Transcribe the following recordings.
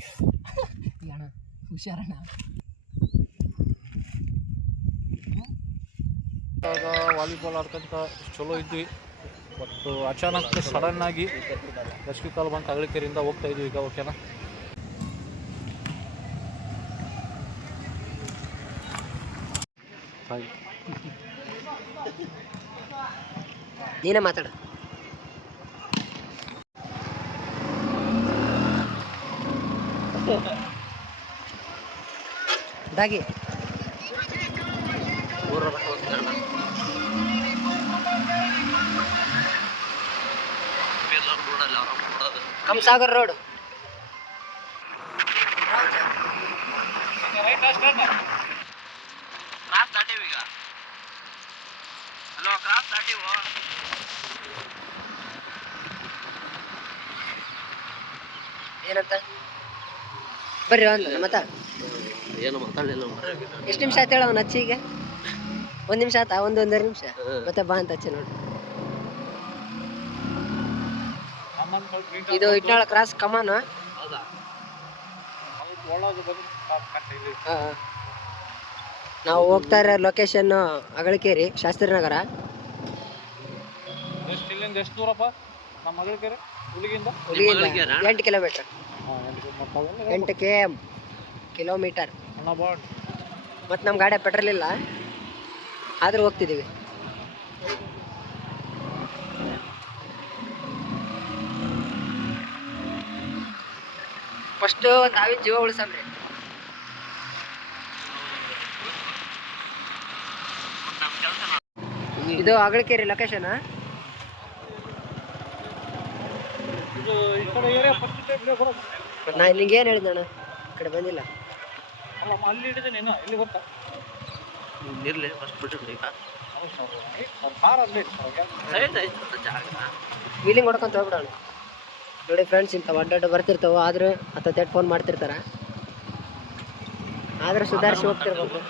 ಅಣ್ಣ ಹುಷಾರಣ್ಣ. ವಾಲಿಬಾಲ್ ಆಡ್ಕೊಂತ ಚಲೋ ಇದ್ವಿ. ಬಟ್ ಅಚಾನಕ್ ಸಡನ್ ಆಗಿ ರೆಸ್ಕ್ಯೂ ಕಾಲ್ ಬಂತು. ಅಗಳಿಕೆರೆಯಿಂದ ಹೋಗ್ತಾ ಇದ್ವಿ ಈಗ. ಓಕೆನಾ, ನೀನೇ ಮಾತಾಡು. ದಾಗಿ ಕಂಸಾಗರ್ ರೋಡ್. ಏನಂತ ಬರ್ರಿ ಒಂದು ಮತ್ತ ಏನು ಮಾತಾಡಲಿಲ್ಲ. ಎಷ್ಟು ನಿಮಿಷ ಆಯ್ತು ಹೇಳ ಅವ್ನು ಹಚ್ಚಿಗೆ? 1 ನಿಮಿಷ ಆಯ್ತಾ? ಒಂದೂವರೆ ನಿಮಿಷ ಮತ್ತೆ ಬಾ ಅಂತ ಹಚ್ಚಿ ನೋಡಿ. ಇದು ಇಟ್ನಾಳ ಕ್ರಾಸ್ ಕಮಾನ. ನಾವು ಹೋಗ್ತಾ ಇರೋ ಲೊಕೇಶನ್ ಅಗಳಿಕೆರೆ ಶಾಸ್ತ್ರಿನಗರ. ಎಷ್ಟು ದೂರಪ್ಪ ನಮ್ಮ ಅಗಳಿಕೆರೆ? ಹುಲಿಗಿಂದ 8 ಕಿಲೋಮೀಟರ್. 8 ಕಿಲೋಮೀಟರ್. ಮತ್ತು ನಮ್ಮ ಗಾಡಿ ಪೆಟ್ರೋಲ್ ಇಲ್ಲ, ಆದರೂ ಹೋಗ್ತಿದ್ದೀವಿ. ಫಸ್ಟು ಒಂದು ಹಾವಿನ ಜೀವ ಉಳಿಸಮ್ರಿ. ಇದು ಅಗಳಿಕೆರೆ ಲೊಕೇಶನ್. ನಾ ನಿಂಗೆ ಏನು ಹೇಳಿದ್ದಣ್ಣ, ಈ ಕಡೆ ಬಂದಿಲ್ಲ. ಅಲ್ಲಿ ಹಿಡಿದೇನೆ ಇಲ್ಲಿ ಗೊತ್ತಾ? ವೀಲಿಂಗ್ ಹೊಡ್ಕೊಂತ ಹೋಗ್ಬಿಡೋಣ. ನೋಡಿ ಫ್ರೆಂಡ್ಸ್, ಇಂಥ ಅಡ್ಡಾಡು ಬರ್ತಿರ್ತಾವೆ, ಆದರೂ ಹತ್ತತ್ತು ಫೋನ್ ಮಾಡ್ತಿರ್ತಾರೆ, ಆದ್ರೆ ಸುಧಾರಿಸಿ ಹೋಗ್ತಿರ್ಬೇಕು.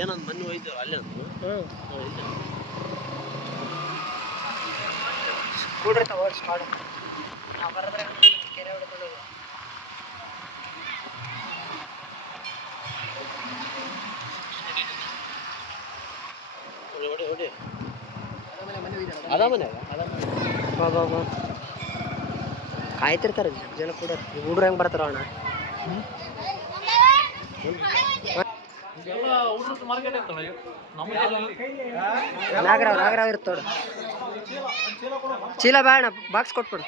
ಏನಂತ ಮನೆ ಹೋಯ್ತು ಅಲ್ಲಿ ಅಂತ ಕೂಡಿರ್ತಾವ ಸ್ಪಾಡ್. ನಾವು ಬರೋದ್ರೆ ಕೆರೆ ಹೊಡ್ಕೊಂಡು ಬಾ ಕಾಯ್ತಿರ್ತಾರೆ ಜನ ಕೂಡ. ಹುಡ್ರು ಹೆಂಗೆ ಬರ್ತಾರ ಅಣ್ಣ? ನಾಗರಾವ್ ಇರ್ತೋಡ. ಚೀಲ ಬೇಡ, ಬಾಕ್ಸ್ ಕೊಟ್ಬಿಡು.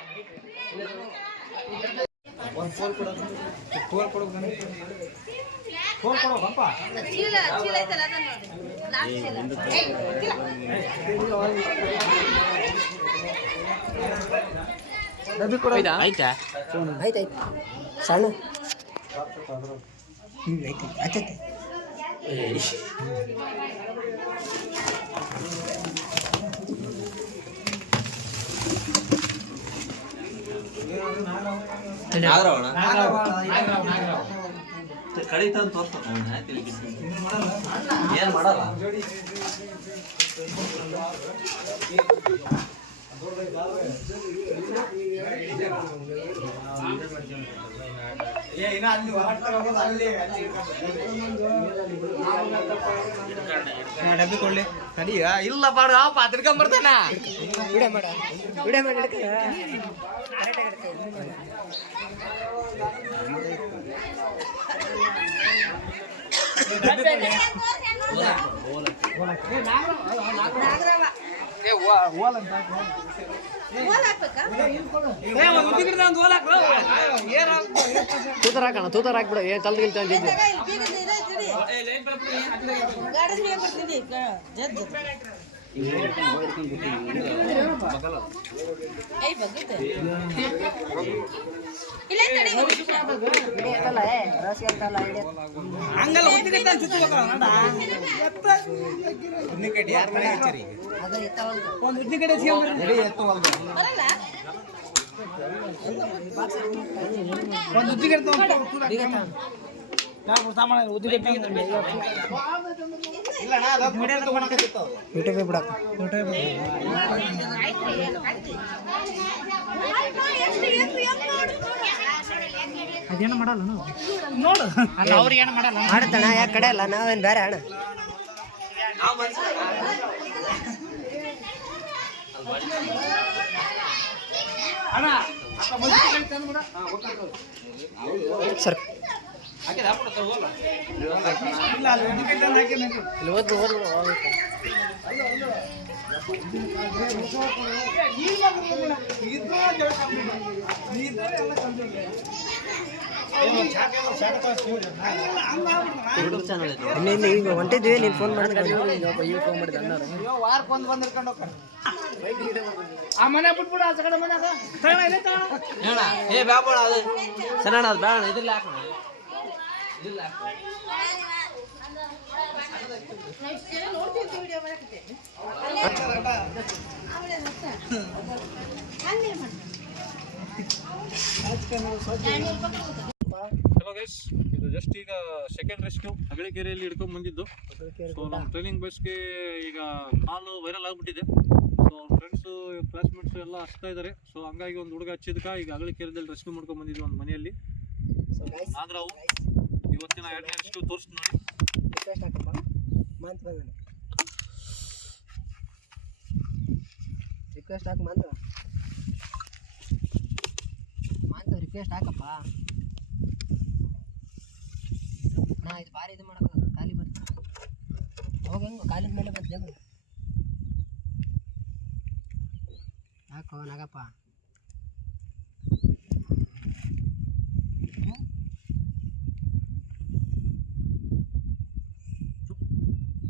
ಆಯ್ತಾ? ಆಯ್ತಾಯ್ತು ಸಣ್ಣ ಐತಿ ಆಯ್ತೈತಿ. ಕಡಿತಂತ ಏನ್ ಮಾಡಲ್ಲ. ಡಬ್ಬಿ ಕೊಡ್ಲಿ ಸರಿಯ ಇಲ್ಲ ಬಾಡ ಪಾತ್ರಿಕೊಂಬರ್ತಾನ. ವಿಡಿಯೋ ಮಾಡ ತೂತರ ಹಾಕೋಣ, ತೂತರ ಹಾಕ್ಬಿಡ. ಏನ್ ತಲೆ ಗಿಲ್ತಿದ್ದೆ ಯೂಟ್ಯೂಬ್ ಬಿಡಕ ಅದೇನು ಮಾಡಲ್ಲ ನೋಡು ಅವ್ರಿಗೆ ಏನು ಮಾಡಲ್ಲ ಮಾಡ್ತಾಣ ಯಾಕೆ ಕಡೆ ಅಲ್ಲ ನಾವೇನು ಬೇರೆ ಅಣ್ಣ ಸರ್ ಯೂಟ್ಯೂಬ್ ಚಾನಲ್ ಇದೆ ಇಲ್ಲಿ ಈಗ ಹೊಂಟಿದ್ವಿ ನೀನು ಫೋನ್ ಮಾಡಿದ್ರೆ ಆ ಮನೆ ಬಿಟ್ಬಿಡು ಆ ಕಡೆ ಮನ್ಯಾಗ ಹೇಳ ಏ ಬ್ಯಾಬೋಣ ಅದು ಸಣ್ಣ ಅದು ಬೇಡ ಇದ್ರಲ್ಲಿ ಹಾಕೋಣ ಇದ್ರಲ್ಲಿ ಹಾಕೋಣ ಹಲೋ ಗೈಸ್, ಇದು ಜಸ್ಟ್ ಈಗ ಸೆಕೆಂಡ್ ರೆಸ್ಕ್ಯೂ ಹಗಲಿಕೆರೆಯಲ್ಲಿ ಹಿಡ್ಕೊಂಡ್ ಬಂದಿದ್ದು. ಸೊ ನಮ್ಮ ಟ್ರೈನಿಂಗ್ ಬಸ್ಗೆ ಈಗ ಕಾಲು ವೈರಲ್ ಆಗಿಬಿಟ್ಟಿದೆ. ಸೊ ಫ್ರೆಂಡ್ಸು ಕ್ಲಾಸ್ಮೇಟ್ಸು ಎಲ್ಲ ಹಚ್ತಾ ಇದ್ದಾರೆ. ಸೊ ಹಂಗಾಗಿ ಒಂದು ಹುಡುಗ ಹಚ್ಚಿದ್ಕ ಈಗ ಹಗಲಿಕೆರೆಯಲ್ಲಿ ರೆಸ್ಕ್ಯೂ ಮಾಡ್ಕೊಂಡು ಬಂದಿದ್ವಿ ಒಂದು ಮನೆಯಲ್ಲಿ. ನಾಗರಾವು ಇವತ್ತಿನ 2ನೇ ರೆಸ್ಕ್ಯೂ ತೋರಿಸಿ ನೋಡಿ. ರಿಕ್ವೆಸ್ಟ್ ಹಾಕಿ ಮಂತು ರಿಕ್ವೆಸ್ಟ್ ಹಾಕಪ್ಪ. ನಾ ಇದು ಭಾರಿ ಇದು ಮಾಡೋದು ಖಾಲಿ ಬಂತು ಅವಾಗ ಹೆಂಗು ಕಾಲಿನ ಮೇಲೆ ಬಂತು ಜಗ ಯಾಕೋ ನಾಗಪ್ಪ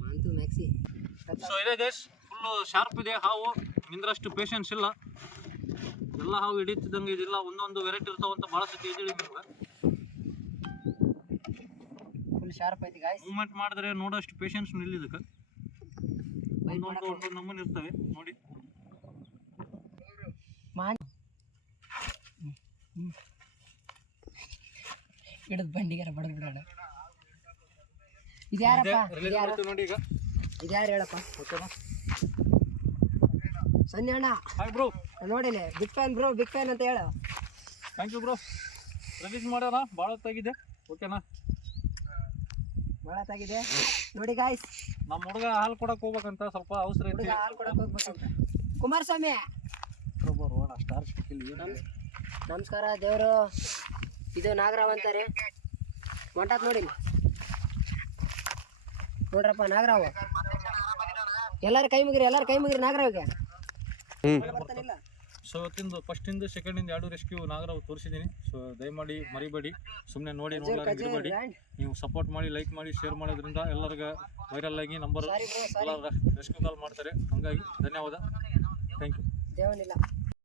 ಮಂತು ಮ್ಯಾಕ್ಸಿ. ಸೊ ಇದೆ ಗೈಸ್, ಫುಲ್ಲು ಶಾರ್ಪ್ ಇದೆ ಹಾವು. ನಿಂದ್ರಷ್ಟು ಪೇಷನ್ಸ್ ಇಲ್ಲ. ಎಲ್ಲ ಹಾವು ಹಿಡಿತಿದ್ದಂಗೆ ಇದಿಲ್ಲ, ಒಂದೊಂದು ವೆರೈಟಿ ಇರ್ತಾವಂತ ಭಾಳ ಸತಿ ಇದ್ದೀವಿ ನಿಮ್ಗೆ. ಫುಲ್ ಶಾರ್ಪ್ ಐತಿ ಗಾಯ್ಸ್. ಮೂವ್ಮೆಂಟ್ ಮಾಡಿದ್ರೆ ನೋಡೋಷ್ಟು ಪೇಷನ್ಸ್ ನಿಲ್ಲಿದಕ್ಕೆ. ಒಂದೊಂದು ನಮ್ಮನೆ ಇರ್ತವೆ ನೋಡಿ. ಹಿಡಿದು ಬಂಡಿಗಾರ ಬಡದ್ ಬಿಡೋಣ. ಇದ್ಯಾರಪ್ಪ ನೋಡಿ ಈಗ ಇದ್ಯಾರು ಹೇಳಪ್ಪ? ಸನ್ನಿ ಅಣ್ಣ ಹಾಯ್ ಬ್ರೋ, ನೋಡಿಲ್ಲ big fan bro, big fan ಅಂತ ಹೇಳ. Thank you bro. ರಿಲೀಸ್ ಮಾಡ್ಯಾರ, ಭಾಳ ಹೊತ್ತಾಗಿದೆ. ಓಕೆನಾ, ಭಾಳತ್ತಾಗಿದೆ ನೋಡಿ ಗಾಯ್ಸ್. ನಮ್ಮ ಹುಡುಗ ಹಾಲು ಕೊಡಕ್ಕೆ ಹೋಗ್ಬೇಕಂತ ಸ್ವಲ್ಪ ಅವಸರ ಐತಿ. ಹಾಲು ಕೊಡಕ್ಕೆ ಹೋಗ್ಬೇಕಂತ. ಕುಮಾರಸ್ವಾಮಿ ಸ್ಟಾರ್ ಸಿಕ್ಕಿಲ್ಲ. ನಮಸ್ಕಾರ ದೇವರು. ಇದು ನಾಗರಾವ್ ಅಂತಾರೆ. ಹೊಂಟಾತ್ ನೋಡಿ ನೋಡ್ರಪ್ಪ ನಾಗರಾವ್. ಎಲ್ಲಾರು ಕೈ ಮುಗಿರಿ ನಾಗರಾವ್ಗೆ. ಬರ್ತಾನಿಲ್ಲ. ಸೊ ಇವತ್ತಿಂದು ಫಸ್ಟಿಂದು ಸೆಕೆಂಡಿಂದ 2 ರೆಸ್ಕ್ಯೂ ನಾಗರಾವ್ ತೋರಿಸಿದ್ದೀನಿ. ಸೊ ದಯಮಾಡಿ ಮರಿಬೇಡಿ, ಸುಮ್ಮನೆ ನೋಡಿ ಬಿಡಬೇಡಿ. ನೀವು ಸಪೋರ್ಟ್ ಮಾಡಿ, ಲೈಕ್ ಮಾಡಿ, ಶೇರ್ ಮಾಡೋದ್ರಿಂದ ಎಲ್ಲರಿಗೂ ವೈರಲ್ ಆಗಿ ನಂಬರ್ ಎಲ್ಲ ರೆಸ್ಕ್ಯೂ ಕಾಲ್ ಮಾಡ್ತಾರೆ. ಹಾಗಾಗಿ ಧನ್ಯವಾದ. Thank you. ದೇವನಿಲ್ಲ.